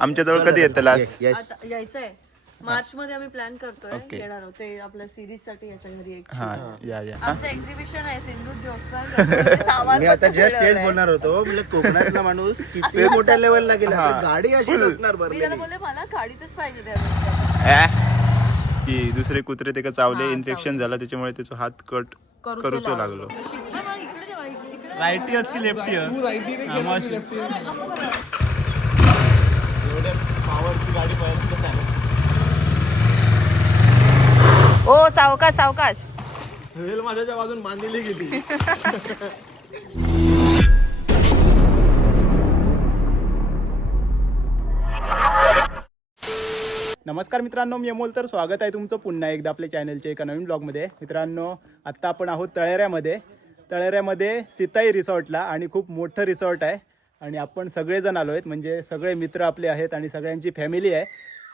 आमच्या जवळ कधी येतलास? आता यायचंय मार्च मध्ये आम्ही प्लॅन करतोय येणार आहोत ते आपल्या सिरीज साठी याच्या घरी एक आमचं एक्झिबिशन आहे सिंधुदुर्गचा मी आता जस्ट तेच बोलणार होतो म्हणजे कोकणातला माणूस किती मोठ्या लेवलला गेला गाडी अशीच असणार मी त्याला बोलले मला गाडीतच पाहिजे की दुसरे कुत्रे ते का चावले इन्फेक्शन झालं त्याच्यामुळे त्याचा हात कट करूच लागलो. राईटी की लेफ्टी ओ सावकाश सावकाश रेल माझ्या बाजून मांडली गेली. नमस्कार मित्रांनो, मी अमोल. तर स्वागत आहे तुमचं पुन्हा एकदा आपल्या चॅनलच्या एका नवीन ब्लॉगमध्ये. मित्रांनो, आत्ता आपण आहोत तळेऱ्यामध्ये सीताई रिसॉर्टला आणि खूप मोठं रिसॉर्ट आहे आणि आपण सगळेजण आलो आहेत, म्हणजे सगळे मित्र आपले आहेत आणि सगळ्यांची फॅमिली आहे.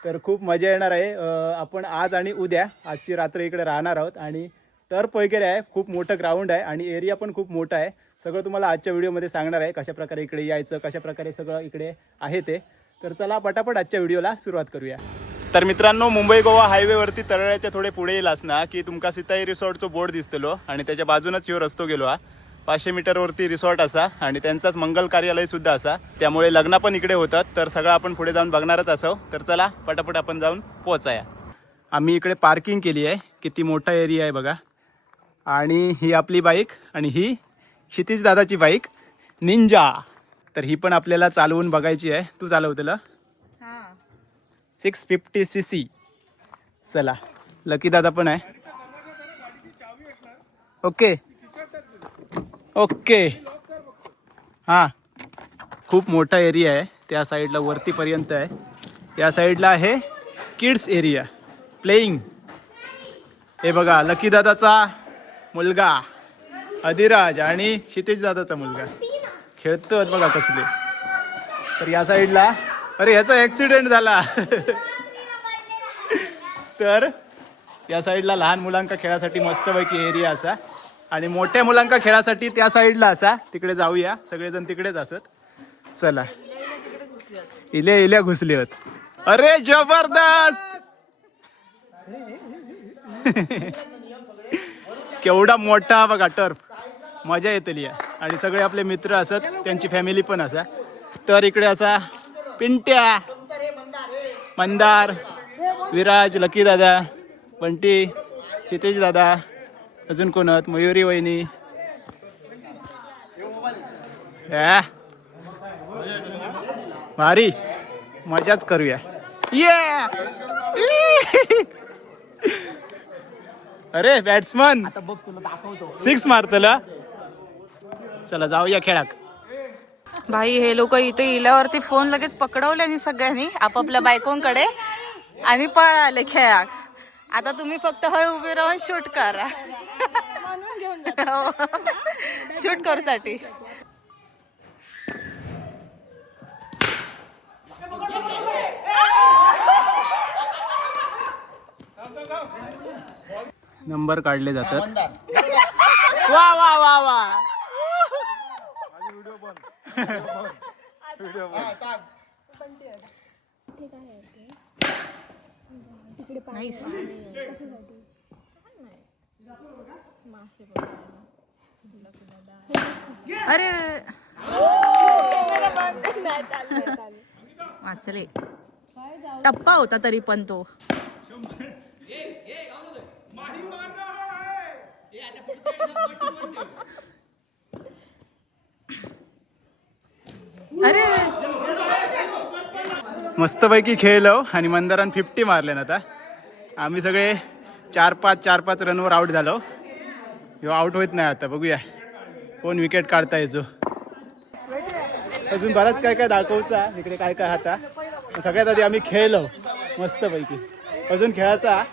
तर खूप मजा येणार आहे. आपण आज आणि उद्या आजची रात्र इकडे राहणार आहोत आणि टर्फ वगैरे आहे, खूप मोठं ग्राउंड आहे आणि एरिया पण खूप मोठा आहे. सगळं तुम्हाला आजच्या व्हिडिओमध्ये सांगणार आहे, कशाप्रकारे इकडे यायचं, कशाप्रकारे सगळं इकडे आहे ते. तर चला पटापट आजच्या व्हिडिओला सुरुवात करूया. तर मित्रांनो, मुंबई गोवा हायवेवरती तळेऱ्याच्या थोडे पुढे येईल ना की तुमका सीताई रिसॉर्टचा बोर्ड दिसतलो आणि त्याच्या बाजूनच ह्यो रस्तो गेलो हा. 500 मीटरवरती रिसॉर्ट असा आणि त्यांचाच मंगल कार्यालय सुद्धा असा, त्यामुळे लग्न पण इकडे होतात. तर सगळं आपण पुढे जाऊन बघणारच असो. तर चला पटापट आपण जाऊन पोहोचाया. आम्ही इकडे पार्किंग केली आहे, किती मोठा एरिया आहे बघा. आणि ही आपली बाईक आणि ही क्षितिज दादाची बाईक निंजा. तर ही पण आपल्याला चालवून बघायची आहे. तू चालवतेला 650cc. चला, लकी दादा पण आहे. ओके ओके हां, खूप मोठा एरिया आहे. त्या साईडला वरतीपर्यंत आहे. या साईडला आहे किड्स एरिया, प्लेईंग. हे बघा, लकी दादाचा मुलगा अधिराज आणि क्षितिज दादाचा मुलगा खेळतो बघा कसले. तर या साईडला, अरे ह्याचा ॲक्सिडेंट झाला. तर या साईडला लहान मुलांका खेळासाठी मस्तपैकी एरिया असा आणि मोठ्या मुलांका खेळासाठी त्या साईडला असा. तिकडे जाऊया, सगळेजण तिकडेच असत. चला, इल्या घुसले होत. अरे जबरदस्त. केवढा मोठा बघा टर्फ, मजा येतली आहे आणि सगळे आपले मित्र असत, त्यांची फॅमिली पण असा. तर इकडे असा पिंट्या, मंदार, विराज, लकी दादा, बंटी, क्षितिज दादा, अजून कोण आहेत, मयुरी वहिनी. भारी, मजाच करूया. अरे बॅट्समन 6 मारतला. चला जाऊया खेळाक. भाई हे लोक इथे इल्यावरती फोन लगेच पकडवले आणि सगळ्यांनी आपापल्या बायकोंकडे आणि पळाले खेळाक. आता तुम्ही फक्त हय उभे राहून शूट करा. शूट करूसाठी नंबर काढले जातात. वा वा वा वा. नाईस. अरे वाचले. टप्पा होता तरी पण तो. अरे मस्तपैकी खेळलो आणि मंदारान 50 मारले ना. आता आम्ही सगळे 4-5 रनवर आउट झालो. ह्यो आउट होत नाही. आता बघूया कोण विकेट काढता येतो. अजून बराच काय काय दाखवचा इकडे, काय काय आता. सगळ्यात आधी आम्ही खेळलो मस्तपैकी. अजून खेळाचा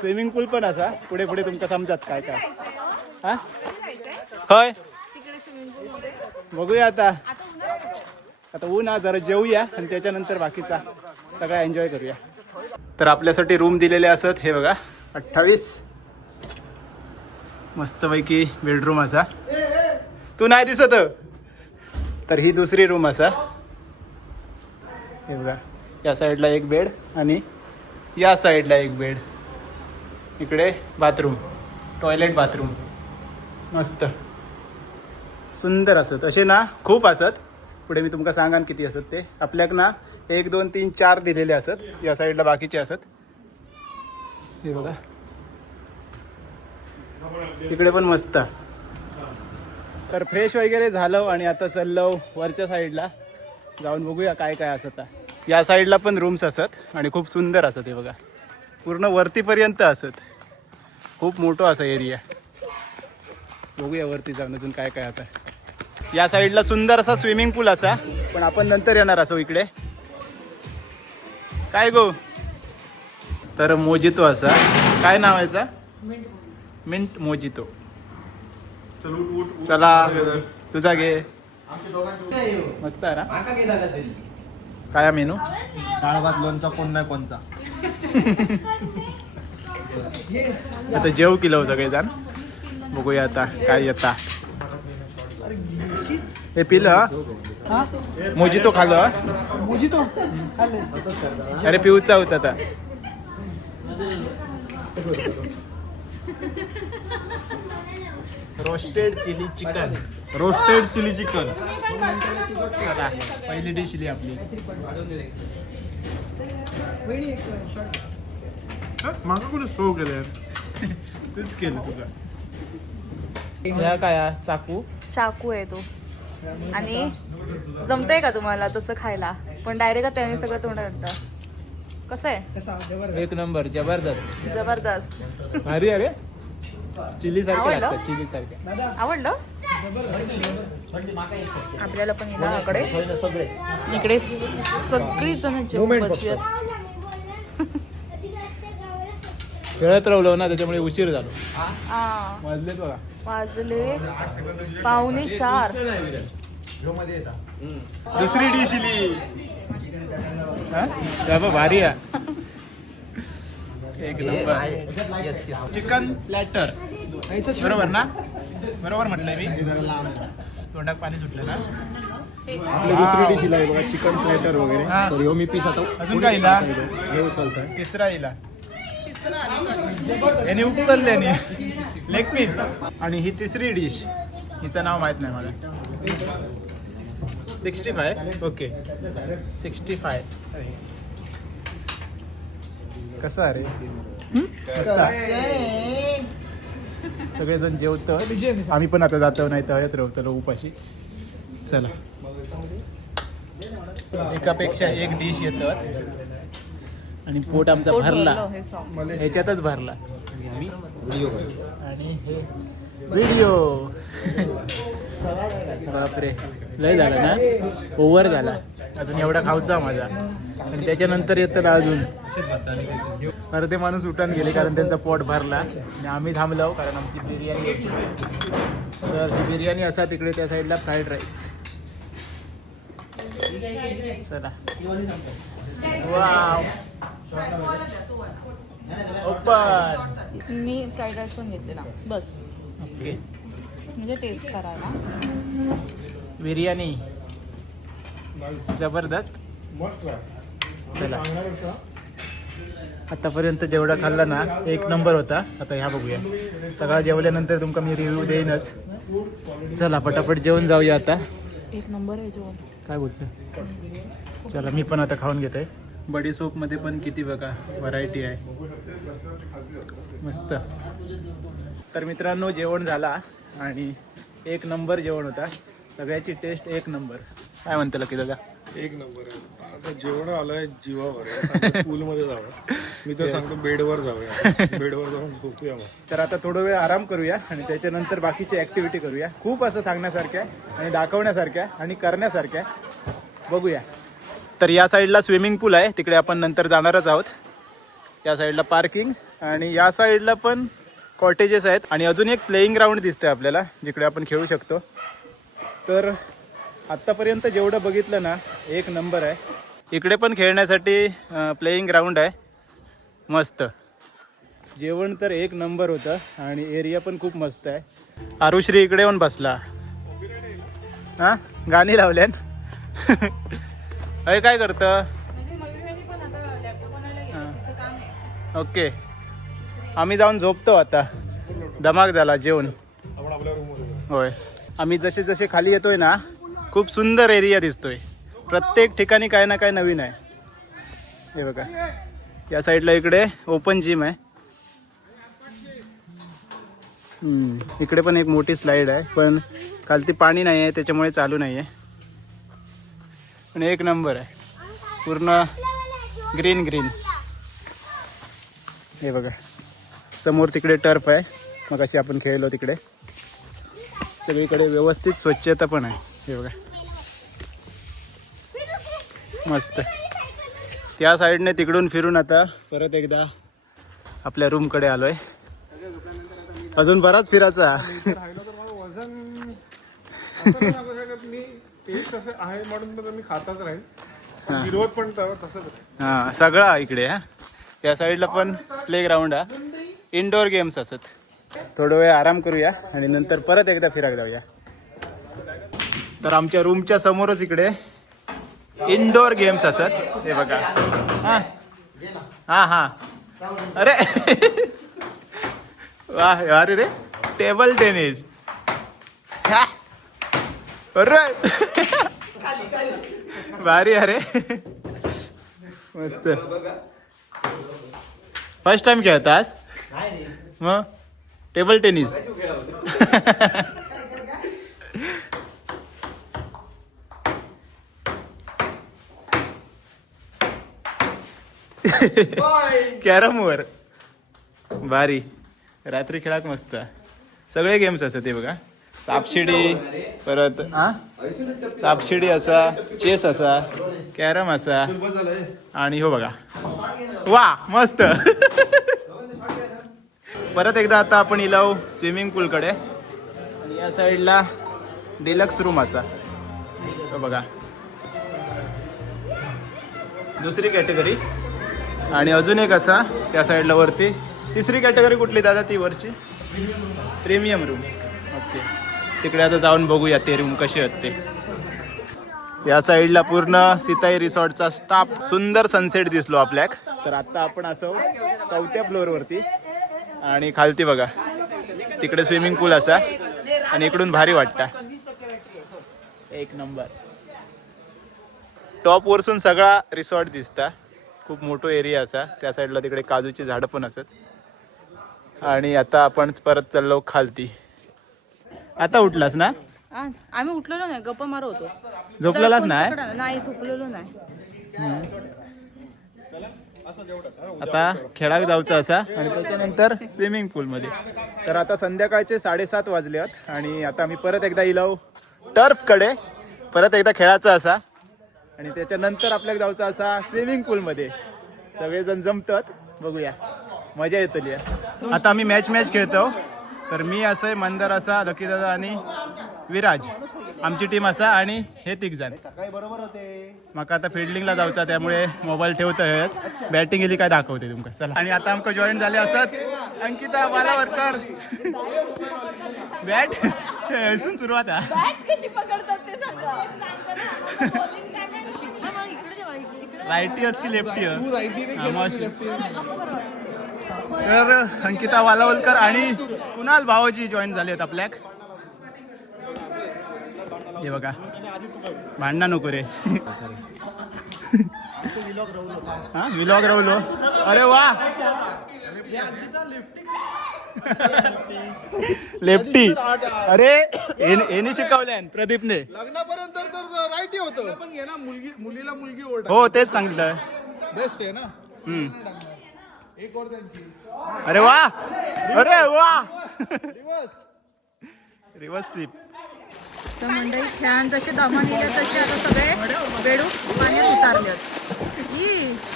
स्विमिंग पूल पण असा पुढे पुढे तुमका समजत काय काय. हा होय, बघूया आता. आता ऊन जरा जेवूया आणि त्याच्यानंतर बाकीचा सगळा एन्जॉय करूया. तर आपल्यासाठी रूम दिलेले असत. हे बघा 28 मस्तपैकी बेडरूम असा. तू नाही दिसत. तर ही दुसरी रूम असा. हे बघा या साईडला एक बेड आणि या साईडला एक बेड. इकडे बाथरूम, टॉयलेट बाथरूम. मस्त सुंदर असत. असे ना खूप असत. पुढे मी तुमका सांगान किती असत ते. आपल्याक ना 1 2 3 4 दिलेले असत. या साईडला बाकीचे असत. हे बघा इकडे पण मस्त. तर फ्रेश वगैरे झालं आणि आता चाललो वरच्या साईडला जाऊन बघूया काय काय असत. या साईडला पण रूम्स असत आणि खूप सुंदर असत. हे बघा पूर्ण वरतीपर्यंत असत. खूप मोठं असा एरिया. बघूया वरती जाऊन अजून काय काय आता. या साईडला सुंदर असा स्विमिंग पूल असा, पण आपण नंतर येणार असो इकडे. काय गो तर मोजितो असा. काय नाव आहे याचा? Mint mojito. चला तुझा घे. मस्त आहे ना. काय मेनू? डाळ भात लोणचा कोण नाही कोणचा. आता जेव किलो सगळेजण. बघूया आता काय येता. हे पिलं मोजितो खाल्लं. मोजितो अरे पिऊचा होता आता. Roasted chilli chicken. Roasted chilli chicken. चला पहिली डिश लिही आपली. मागं कोणी शो केलं तूच केलं तुझा. ह्या काय चाकू? चाकू आहे तो. आणि जमतंय का तुम्हाला तसं खायला? पण डायरेक्ट त्याने सगळं तोंडात येतं. कसं आहे? एक नंबर जबरदस्त. जबरदस्त. भारी. अरे चिली सारखे आवडलं? लागतात. चिली सारखे आवडलं? आपल्याला पण इकडे इकडे सगळी जण जेवण बसलेत. खेळत राहिलो ना त्याच्यामुळे उशीर झालो. हा, वाजलेत बघा. वाजले 3:45. दुसरी डिश लिही. भारी आहे. एक नंबर. Chicken platter. बरोबर ना? बरोबर म्हटलंय मी. तोंडात पाणी सुटलं ना. आपली दुसरी डिश आहे बघा, चिकन प्लॅटर वगैरे. हा. तर ह्यो मी पीस आता अजून काय इला? हे चालतंय. तिसरा इला. याने उचलले लेग पीस. आणि ही तिसरी डिश. हिचं नाव माहित नाही मला. 65. ओके 65. कसा अरे सगळेजण जेवतो. आम्ही पण आता जातो, नाही तर हयच राहतो उपाशी. चला एकापेक्षा एक डिश येतात आणि पोट आमचा भरला. ह्याच्यातच भरला. आणि हे व्हिडिओ. बापरे लय झाला ना. ओव्हर झाला. अजून एवढा खाऊचा माझा. आणि त्याच्यानंतर येतं ना अजून अर्धे माणूस उठान गेले कारण त्यांचा पोट भरला. आणि आम्ही थांबलो कारण आमची बिर्याणी घ्यायची. तर ही बिर्याणी असा तिकडे त्या साईडला फ्राईड राईस. चला वाव ओपन. मी फ्राईड राईस पण घेतलेला बस. ओके म्हणजे टेस्ट करायला. बिर्याणी जबरदस्त. चला आतापर्यंत जेवढा खाल्ला ना एक नंबर होता. आता ह्या बघूया. सगळा जेवल्यानंतर तुमका मी रिव्ह्यू देईनच. चला पटापट जेवण जाऊया आता. एक नंबर आहे जेवण. काय बोलतं? चला मी पण आता खाऊन घेतोय. बडी सूप मध्ये पण किती बघा व्हरायटी आहे. मस्त. तर मित्रांनो जेवण झाला आणि एक नंबर जेवण होता. सगळ्याची टेस्ट एक नंबर. काय म्हणतं लकी दादा? एक नंबर आहे. आता जेवण आलंय जीवावर आहे. पूलमध्ये जावं. मी तर सांगतो बेडवर जाऊया. बेडवर जाऊन झोपूया मस्त. तर आता थोडं वेळ आराम करूया आणि त्याच्यानंतर बाकीची ॲक्टिव्हिटी करूया. खूप असं सांगण्यासारख्या आणि दाखवण्यासारख्या आणि करण्यासारख्या. बघूया. तर या साईडला स्विमिंग पूल आहे. तिकडे आपण नंतर जाणारच आहोत. या साईडला पार्किंग आणि या साईडला पण कॉटेजेस आहेत. आणि अजून एक प्लेइंग ग्राउंड दिसतंय आपल्याला जिकडे आपण खेळू शकतो. तर आत्तापर्यंत जेवढं बघितलं ना एक नंबर आहे. इकडे पण खेळण्यासाठी प्लेइंग ग्राउंड आहे. मस्त. जेवण तर एक नंबर होतं आणि एरिया पण खूप मस्त आहे. आरुश्री इकडे येऊन बसला. हां गाणी लावल्यान. अय काय करतं? ओके आम्ही जाऊन झोपतो आता. धमाक झाला जेवण. आपण आपल्या रूममध्ये जाऊ. होय आम्ही जसे जसे खाली येतोय ना खूप सुंदर एरिया दिसतोय. प्रत्येक ठिकाणी काय ना काय नवीन आहे. हे बघा या साईडला इकडे ओपन जिम आहे. इकडे पण एक मोठी स्लाईड आहे पण खालती पाणी नाही आहे त्याच्यामुळे चालू नाही आहे. पण एक नंबर आहे पूर्ण ग्रीन ग्रीन. हे बघा समोर तिकडे टर्फ आहे मग अशी आपण खेळलो तिकडे. सगळीकडे व्यवस्थित स्वच्छता पण आहे. हे बघा मस्त. त्या साईडने तिकडून फिरून आता परत एकदा आपल्या रूमकडे आलोय. अजून बराच फिरायचा. राहिलं तर माझं वजन असं नाही सांगू शकत मी. टेस्ट कसं आहे म्हणून तर मी खातच राहील. पण गिरवत पण तसंच आहे. हां सगळा इकडे. हा त्या साईडला पण प्ले ग्राउंड आहे. इनडोअर गेम्स असत. थोडं वेळ आराम करूया आणि नंतर परत एकदा फिरायला जाऊया. तर आमच्या रूमच्या समोरच इकडे इनडोअर गेम्स असत. हे बघा हां हां हां अरे वा अरे रे टेबल टेनिस. अरे भारी अरे मस्त. फर्स्ट टाइम खेळतास मग टेबल टेनिस. कॅरमवर भारी. रात्री खेळात मस्त सगळे गेम्स असतात. ते बघा सापशिडी परत सापशिडी असा चेस असा कॅरम असा आणि हो बघा वा मस्त. परत एकदा आता आपण इलाव स्विमिंग पूलकडे. आणि या साईडला डिलक्स रूम असा. हो बघा दुसरी कॅटेगरी. आणि अजून एक असा त्या साईडला वरती. तिसरी कॅटेगरी कुठली दादा ती वरची? Premium room. ओके तिकडे आता जाऊन बघूया ते रूम कसे आहेत ते. या साईडला पूर्ण सीताई रिसॉर्टचा स्टाफ. सुंदर सनसेट दिसलो आपल्याक. तर आता आपण असो 4थ्या फ्लोअरवरती आणि खालती बघा तिकडे स्विमिंग पूल असा आणि इकडून भारी वाटता. एक नंबर. टॉप वरसून सगळा रिसॉर्ट दिसता. खूप मोठो एरिया असा. त्या साईडला तिकडे काजूची झाडं पण असत. आणि आता आपण परत चाललो खालती. आता उठलास ना? आम्ही उठलेलो नाही गप्पा मारत होतो. झोपलेलाच नाही? नाही झोपलेलो नाही. आता खेळाक जाऊचं असा आणि त्याच्यानंतर स्विमिंग पूलमध्ये. तर आता संध्याकाळचे 7:30 वाजले आहेत आणि आता आम्ही परत एकदा इलाव टर्फकडे परत एकदा खेळायचा असा आणि त्याच्यानंतर आपल्याला जाऊचा असा स्विमिंग पूलमध्ये. सगळेजण जमतात बघूया मजा येतली. आता आम्ही मॅच खेळतो. तर मी असं आहे मंदार असा लकीदादा आणि विराज आमची टीम असा आणि हे 3 जण. बरोबर होते. मग आता फिल्डिंगला जाऊचा त्यामुळे मोबाईल ठेवतोयच. बॅटिंग गेली काय दाखवते तुमका. चला. आणि आता आमका जॉईन झाले असत अंकिता वालावरकर. बॅट असून सुरुवात आहे. कशी पकडतात ते सांगा. रायटी अस की लेफ्टी. तर अंकिता वालावलकर आणि कुणाल भावजी जॉईन झाले आहेत आपल्याक. हे बघा भांडणा नको रे. हा विलॉग रवलो. अरे वा लेफ्टी. अरे यांनी शिकवल्यान प्रदीपने. लग्नापर्यंत तर राईटी होतं पण ये ना मुलीला मुलगी ओढ. हो तेच सांगितलं. बेस्ट आहे ना. अरे वा अरे वा रिवर्स स्वीप. तर मंडळी खेळान जसे दमा निघले तसे आता सगळे बेडूक पाण्यात उतारले.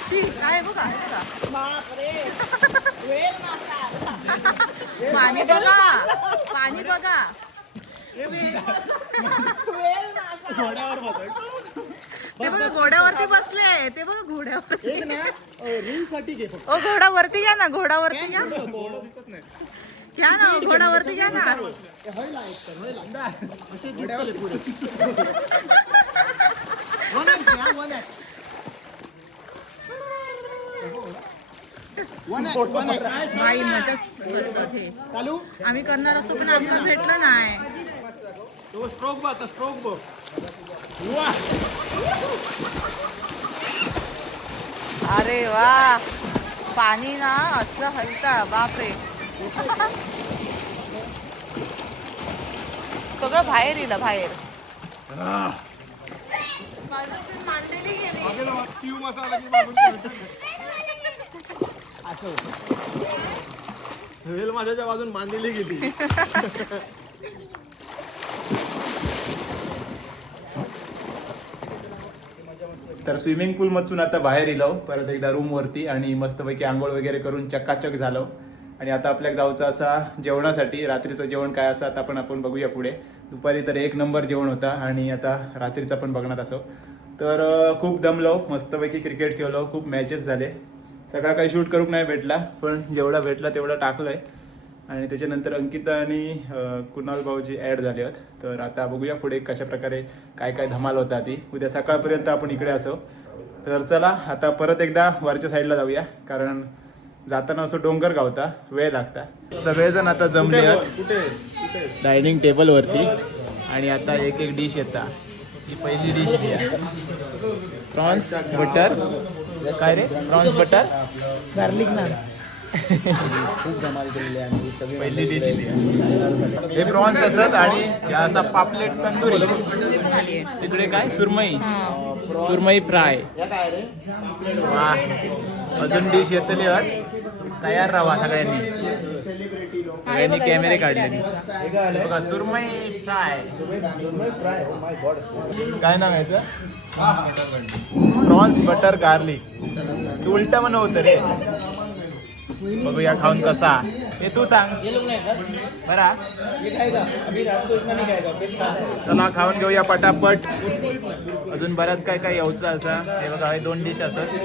शी काय बघा पाणी बघा पाणी बघा. ते बघा घोड्यावरती बसले. ते बघा घोड्यावरती. ओ घोडावरती घ्या ना. घोडावरती घ्या घ्या ना. घोडावरती घ्या ना. बाई मजाच करतात हे. आम्ही करणार असतो पण आमचं भेटलं नाही. अरे वा, पाणी ना असं हलता बापरे. सगळं बाहेर येईल बाहेर. माझ्या बाजून मांडली गेली. तर स्विमिंग पूल मधून आता बाहेर येलो परत एकदा रूम वरती आणि मस्तपैकी आंघोळ वगैरे करून चक्काचक झालो. आणि आता आपल्याला जाऊचं असा जेवणासाठी. रात्रीचं जेवण काय असं आता आपण बघूया पुढे. दुपारी तर एक नंबर जेवण होता आणि आता रात्रीचं पण बघणार असो. तर खूप दमलो, मस्तपैकी क्रिकेट खेळलो, खूप मॅचेस झाले. सगळा काही शूट करूक नाही भेटला पण जेवढा भेटला तेवढा टाकलंय. आणि त्याच्यानंतर अंकिता आणि कुणाल भाऊजी ॲड झाले आहेत. तर आता बघूया पुढे कशा प्रकारे काय काय धमाल होता ती. उद्या सकाळपर्यंत आपण इकडे असो. तर चला आता परत एकदा वरच्या साईडला जाऊया कारण जाताना असं डोंगर गावता वेळ लागता. सगळेजण आता जमले आहेत डायनिंग टेबल वरती आणि आता एक एक डिश येता. ही पहिली डिश लिहा प्रॉन्स बटर. काय रे प्रॉन्स बटर गार्लिक नान. खूप धमाल केलेली आणि सगळी पहिली डिश लिहा. हे प्रॉन्स असत आणि या असा पापलेट तंदुरी. तिकडे काय सुरमई सुरमई फ्राय. वा, अजून डिश येतली तयार राहा सगळ्यांनी. सगळ्यांनी कॅमेरे काढले बघा. सुरमई फ्राय. काय नाव याचं? Prawns butter garlic. तू उलटा म्हणून होतं रे. बघूया खाऊन कसा. हे तू सांग बरा. चला खाऊन घेऊया पटापट. अजून बऱ्याच काय काय यायचं असा. हे बघा हे 2 डिश असत.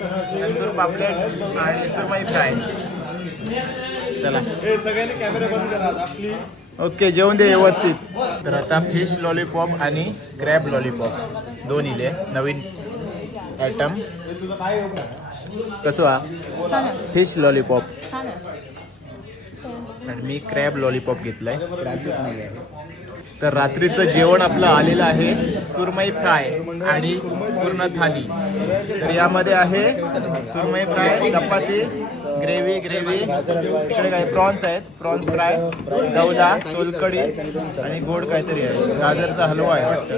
तंदूर पापलेट आणि सुरमई फ्राय. चला सगळ्यांनी कॅमेरा बंद करा प्लीज. ओके जेवण दे व्यवस्थित. तर आता फिश लॉलीपॉप आणि क्रॅब लॉलीपॉप दोन इले नवीन आयटम. कसं हा फिश लॉलीपॉप आणि मी क्रॅब लॉलीपॉप घेतलाय. तर रात्रीचं जेवण आपलं आलेलं आहे सुरमई फ्राय आणि पूर्ण थाली. तर यामध्ये आहे सुरमई फ्राय, चपाती, ग्रेव्ही. इकडे काय प्रॉन्स आहेत, प्रॉन्स फ्राय, जवला, सोलकढी आणि गोड काहीतरी आहे. गाजरचा हलवा आहे वाटतं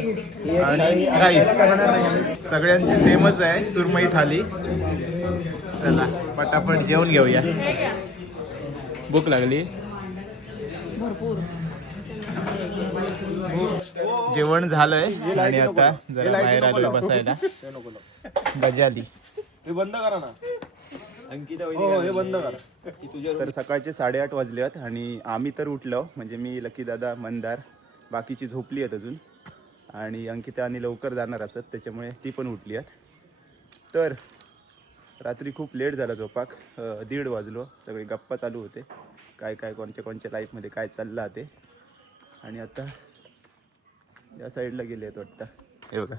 आणि राईस. सगळ्यांची सेमच आहे सुरमई थाली. चला पटापट जेवण घेऊया. भूक लागली. जेवण झालंय आणि आता जरा बाहेर आलोय बसायला. गजाली बंद करा ना. हे बंद करा. तर सकाळचे 8:30 वाजले आहेत आणि आम्ही तर उठलो. म्हणजे मी, लकी दादा, मंदार, बाकीची झोपली आहेत अजून. आणि अंकिता आणि लवकर जाणार असत त्याच्यामुळे ती पण उठली आहेत. तर रात्री खूप लेट झाला झोपाक. 1:30 वाजलो. सगळे गप्पा चालू होते काय काय कोणत्या लाईफमध्ये काय चाललं ते. आणि आता या साईडला गेले आहेत वाटतं. हे बघा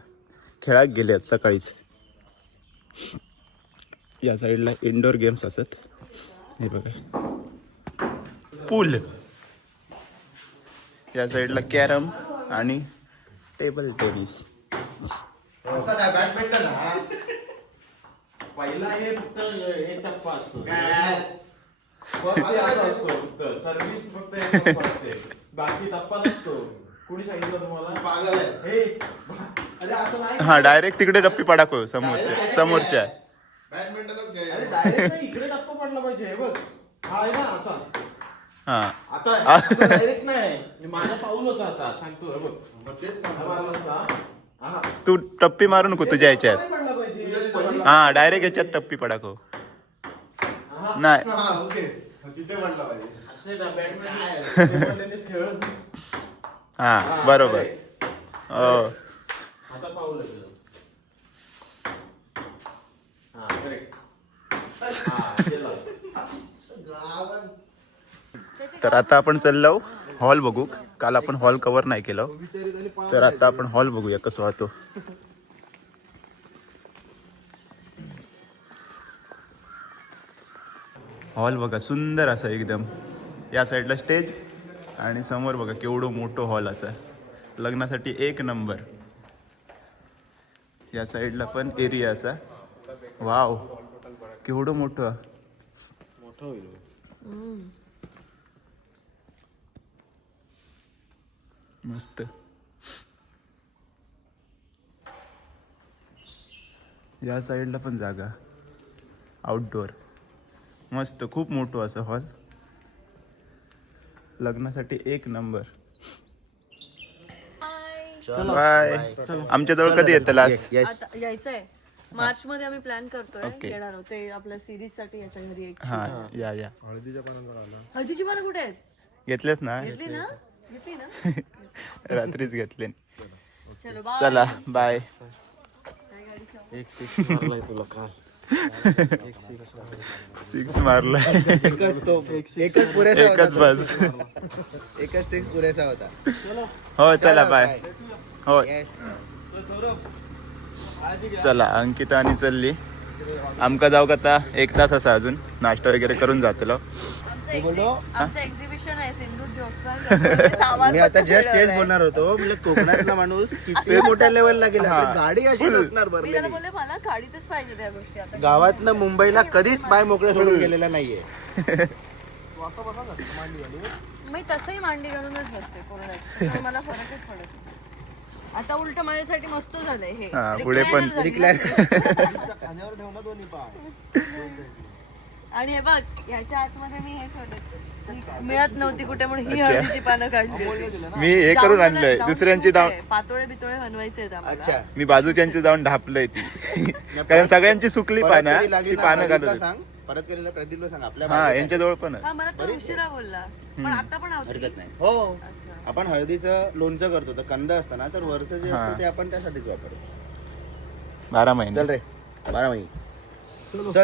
खेळाक गेले आहेत सकाळीच. या साईडला इंडोर गेम्स असत. हे बघा पूल. या साईडला कॅरम आणि टेबल टेनिस. बॅडमिंटन पहिला हे फक्त एक टप्पा असतो. सर्व्हिस फक्त एक टप्पा असते, बाकी टप्पा नसतो. कोणी सांगितलं तुम्हाला? अरे असं नाही. हा डायरेक्ट तिकडे डप्पी पडाको समोरच्या. बॅडमिंटनच अरे डायरेक्ट नाही, इकडे टप्पा पडला पाहिजे. हे बघ हा आहे ना असा. हा आता डायरेक्ट नाही, माझा पाऊल होता आता सांगतो. हे बघ तेच मारला असता. तू टप्पी मारून को तुझ्या याच्यात. पडला पाहिजे. हा डायरेक्ट याच्यात टप्पी पडाको नाही. तिथे म्हणलं पाहिजे. असे ना बॅडमिंटन टेनिस खेळत. हा बरोबर. हो आता पाऊल आहे. हा करेक्ट. तर आता आपण चाललो हॉल बघू. काल आपण हॉल कव्हर नाही केलं. तर आता आपण हॉल बघूया कसं वाटतो. हॉल बघा सुंदर असा एकदम. या साईडला स्टेज आणि समोर बघा केवढं मोठं हॉल असा, लग्नासाठी एक नंबर. या साईडला पण एरिया असा. वाव केवढं मोठं. मस्त. या साईडला पण जागा आउटडोअर मस्त, खूप मोठं असं हॉल, लग्नासाठी एक नंबर. बाय. आमच्या जवळ कधी येतं लास्ट? आता यायचंय मार्च मध्ये आम्ही प्लॅन करतोय. Okay. येणार आहोत ते आपल्या सिरीज साठी याच्या घरी एक. हा या हळदीची पानं कुठे आहेत? घेतलेच ना, घेतली ना रात्रीच घेतले. चलो बाय. चला बाय. एक सिक्स मारलाय तुला काल. सिक्स मारलाय. एकच तो एकच पुरेसा एकच होता बस. तो. एकच सिक्स पुरेसा होता. हो चला बाय. हो Yes. चला अंकिता आणि चालली. आमका जाऊ का आता 1 तास असा अजून, नाश्ता वगैरे करून जातलो. आमचं एक्झिबिशन आहे सिंधुदुर्ग. मी आता जस्ट तेच बोलणार होतो, म्हणजे कोकणातला माणूस किती मोठ्या लेवलला गेला. आपली गाडी अशीच असणार मी त्याला भरलेली. बोलले मला गाडीतच पाहिजे त्या गोष्टी. आता गावातनं मुंबईला कधीच पाय मोकळे सोडून गेलेला नाहीये. मी तसंही मांडी घालूनच बसते पूर्ण. त्यामुळे मला फरकच पडत नाही. आता उलट माझ्यासाठी मस्त झालंय हे. हा, पुढे पण आणि हे बघ ह्याच्या आतमध्ये मी हे ठेवलं, मिळत नव्हती कुठे म्हणून ही हळदीची पानं काढली. मी हे करून आणलंय दुसऱ्यांची डाव. पातोळे बितोळे बनवायचे आहेत आम्हाला. अच्छा मी बाजूच्यांची जाऊन ढापलंय ती. कारण सगळ्यांची सुकली पानं, कधी ती लागली ना, पानं प्रदीपला घालत. सांग, परत केलेला प्रदीपला सांग. आपल्या हा यांच्याजवळ पण आहे. हा मला तो उशिरा बोलला पण आता पण होती. हरकत नाही. हो आपण हळदीचं लोणचं करतो, तर कंद असतं ना, तर वरचं जे असतं ते आपण त्यासाठीच वापरतो. 12 महिने. चल रे 12 महिने.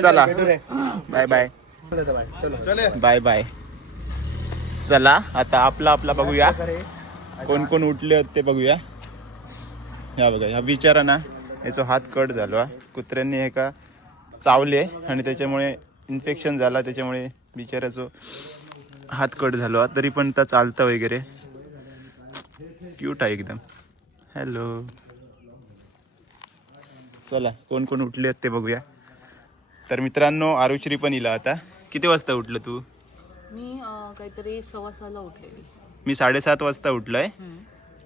चला भेटू रे. Bye bye. चलो बाय बाय. चला आता आपला बघूया कोण कोण उठले आहेत ते बघूया. या बघा ह्या बिचारा ना, याचा हात कट झाला. कुत्र्यांनी हे का चावले आणि त्याच्यामुळे इन्फेक्शन झाला, त्याच्यामुळे बिचाऱ्याचा हात कट झाला. तरी पण त्या चालतं वगैरे. क्यूट आहे एकदम. हॅलो. चला कोण कोण उठले आहेत ते बघूया. तर मित्रांनो आरुश्री पण इला. आता किती वाजता उठलं तू? मी काहीतरी 6:15ला उठलेली. मी 7:30 वाजता उठलोय.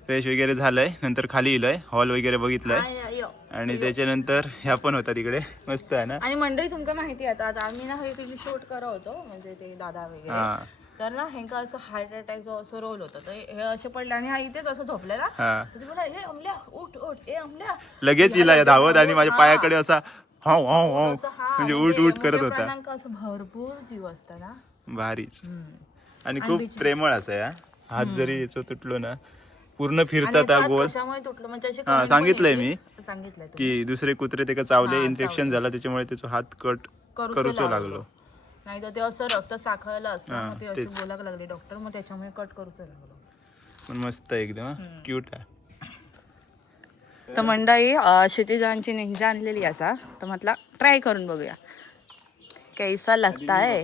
फ्रेश वगैरे झालंय, नंतर खाली इलोय, हॉल वगैरे बघितलंय आणि त्याच्यानंतर ह्या पण होता तिकडे. मस्त आहे ना. आणि मंडळी तुमका माहिती आहे आता आम्ही ना हे शूट करत होतो, म्हणजे ते दादा वगैरे. तर ना हे का असं हार्ट अटॅक जो असं रोल होतं, तर हे असे पडले आणि हा इथेच असं झोपलेला. तर ती बोला, हे अमल्या उठ उठ, ए अमल्या. लगेच इला धावत आणि माझ्या पायाकडे असा हाव हाव हाव असं हा, म्हणजे उठ उठ करत होता. प्राणांक असं भरपूर जीव असतं ना. भारीच. आणि खूप प्रेमळ असं आहे. हात जरी याचं तुटलो ना, पूर्ण फिरतात हा गोल. कशामुळे तुटलं म्हणजे अशी हा सांगितलंय मी सांगितलंय की दुसरे कुत्रे ते का चावले, इन्फेक्शन झालं, त्याच्यामुळे त्याचा हात कट करूचो लागलो. नाही तर ते असं रक्त साखळलं असं, मग ते असे बोलायला लागले डॉक्टर, मग त्याच्यामुळे कट करूच लागलो. पण मस्त एकदम क्यूट आहे. तर मंडळी क्षितिजांची निंजा आणलेली असा, तर म्हटलं ट्राय करून बघूया कैसा लगता है.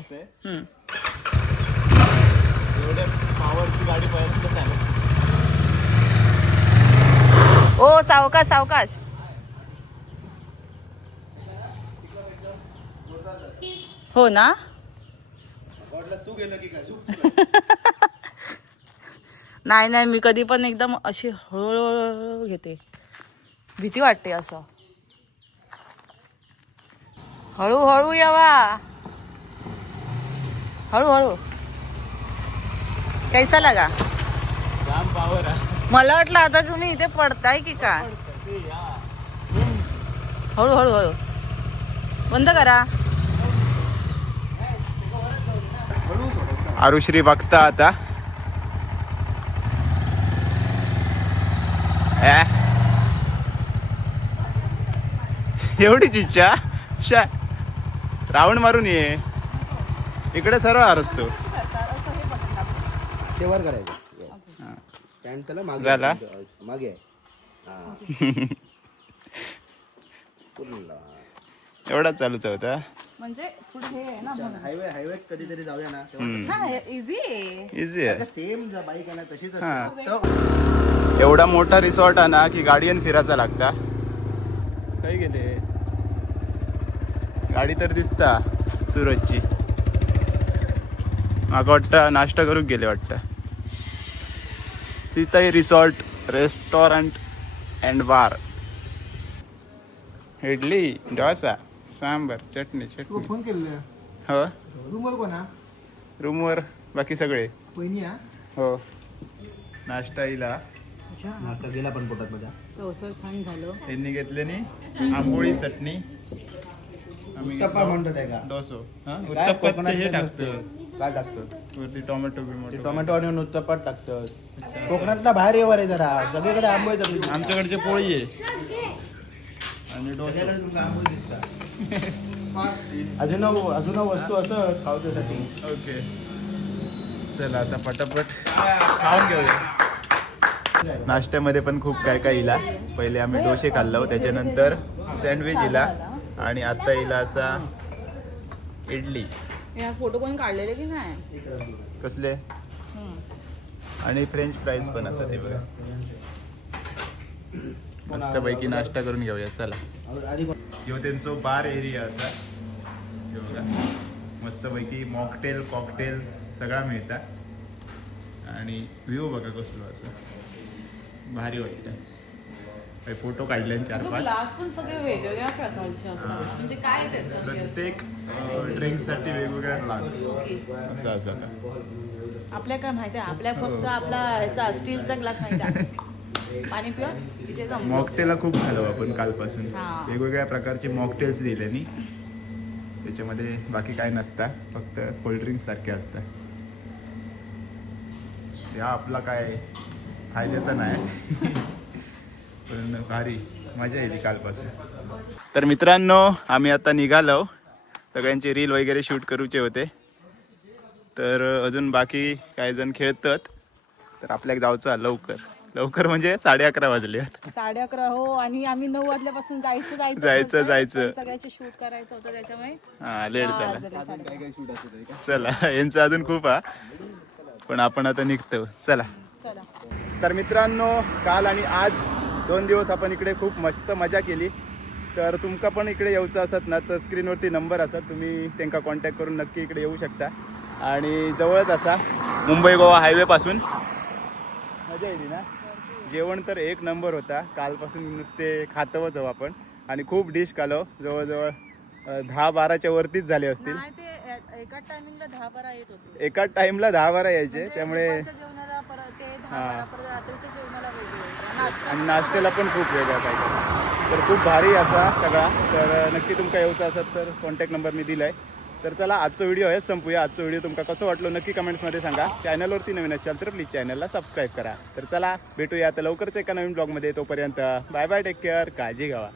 ओ सावकाश सावकाश. हो ना. नाही नाही, मी कधी पण एकदम अशी हळूहळू घेते, भीती वाटते असं. हळूहळू यावा, हळूहळू. कैसा लगा? मला वाटलं आता तुम्ही इथे पडताय की काय. हळूहळू हळू बंद करा. आरुश्री बघता आता. एवढीच इच्छा. राऊंड मारून ये इकडे, सर्व असतो. ते वर करायचं. पॅन्ट त्याला मागे झाला? मागे आहे. एवढाच चालूचा होता. म्हणजे पुढे हे आहे ना म्हणून. हायवे कधीतरी जाऊया ना तेव्हा हा इझी आहे. इझी आहे. सेम बाईक आहे ना तशीच असते फक्त एवढा मोठा रिसॉर्ट आहे ना की गाडीन फिरायचा लागता. काही गेले गाडी तर दिसता सुरतची. माका वाटतं नाश्ता करूक गेले वाटतं. Sitai resort restaurant and bar. Idli dosa sambar चटणी फोन केलेला हो रूमवर कोणा रूमवर बाकी सगळे पहिनी हो. नाश्ता इला गेला पण पोटात माझ्या. डोसर छान झालं. यांनी घेतले नी आंबोळी चटणी. आम्ही उत्तप्पा म्हणतात आहे का? डोसो काय उत्तप्पात कोकणात हे ते टाकतं नसतं. काय टाकतं? वरती टोमॅटो बिमॅटो. टोमॅटो आणि उत्तप्पात टाकतं. कोकणातला बाहेर येवर आहे जरा सगळीकडे आंबोळी आमच्याकडचे पोळी आहे आणि डोसा. अजून वस्तू असं खावच्यासाठी. ओके चला आता पटापट खाऊन घेऊया. नाश्त्यामध्ये पण खूप काय काय इला. पहिले आम्ही डोसे खाल्लो त्याच्यानंतर सँडविच इला आणि आता इला असा इडली. या फोटो कोणी काढलेले की नाही? कसले आणि फ्रेंच फ्राईज पण असं ते बघा. मस्तपैकी नाश्ता करून घेऊया चला. आधी ह्यो त्यांचो बार एरिया असा. ह्यो बघा मस्तपैकी मॉकटेल कॉकटेल सगळा मिळता आणि व्ह्यू बघा कसलो असं भारी वाटतं. फोटो काढले 4-5. ग्लास पण सगळे वेगवेगळ्या प्रकारचे असतात. म्हणजे काय त्याचं प्रत्येक ड्रिंकसाठी वेगवेगळ्या ग्लास असं असं. आपल्या काय माहिती आहे? आपल्या फक्त आपला ह्याचा स्टीलचा ग्लास माहिती आहे. पाणी पिवा तिथे जमलं. मॉकटेलला खूप खालो आपण कालपासून. हा. वेगवेगळ्या प्रकारचे मॉकटेल्स दिल्यानी त्याच्यामध्ये बाकी काय नसता फक्त कोल्ड्रिंक्स सारखे असतात. त्या आपला काय फायद्याचा नाही पण भारी मजा येते कालपासून. तर मित्रांनो आम्ही आता निघालो. सगळ्यांचे रील वगैरे शूट करूचे होते तर अजून बाकी काही जण खेळतात तर आपल्याला जाऊचं लवकर म्हणजे 11:30 वाजले. 11:30 हो. आणि आम्ही 9 वाजल्यापासून जायचं जायचं. सगळ्याचे शूट करायचं होतं त्याच्यामुळे हा लेट झाला. झाले 11:30. चला यांचं अजून खूप पण आपण आता निघतो चला. चला. तर मित्रांनो काल आणि आज 2 दिवस आपण इकडे खूप मस्त मजा केली. तर तुमका पण इकडे येऊचं असत ना तर स्क्रीनवरती नंबर असतात. तुम्ही त्यांना कॉन्टॅक्ट करून नक्की इकडे येऊ शकता. आणि जवळच असा मुंबई गोवा हायवेपासून. मजा येईल ना. जेवण तर एक नंबर होता. कालपासून नुसते खातवच हवं आपण. आणि खूप डिश खालो. जवळजवळ 10-12च्या वरतीच झाले असतील. नाही ते एकाच टायमिंगला 10-12 येत होते. एकाच टाइमला 10-12 यायचे. त्यामुळे दुपारच्या जेवणाला परत ते 10-12 परत रात्रीच्या जेवणाला वेगळे. आणि नाश्त्याला पण खूप वेगळा पाहिजे. तर खूप भारी असा सगळा. तर नक्की तुमका येऊचं असत तर कॉन्टॅक्ट नंबर मी दिला आहे. तर चला आजचा व्हिडिओ आहे संपूया. आजचा व्हिडिओ तुमका कसं वाटलं नक्की कमेंट्समध्ये सांगा. चॅनलवरती नवीन असाल तर प्लीज चॅनलला सबस्क्राईब करा. तर चला भेटूया आता लवकरच एका नवीन ब्लॉगमध्ये. तोपर्यंत बाय बाय टेक केअर. काळजी घ्यावा.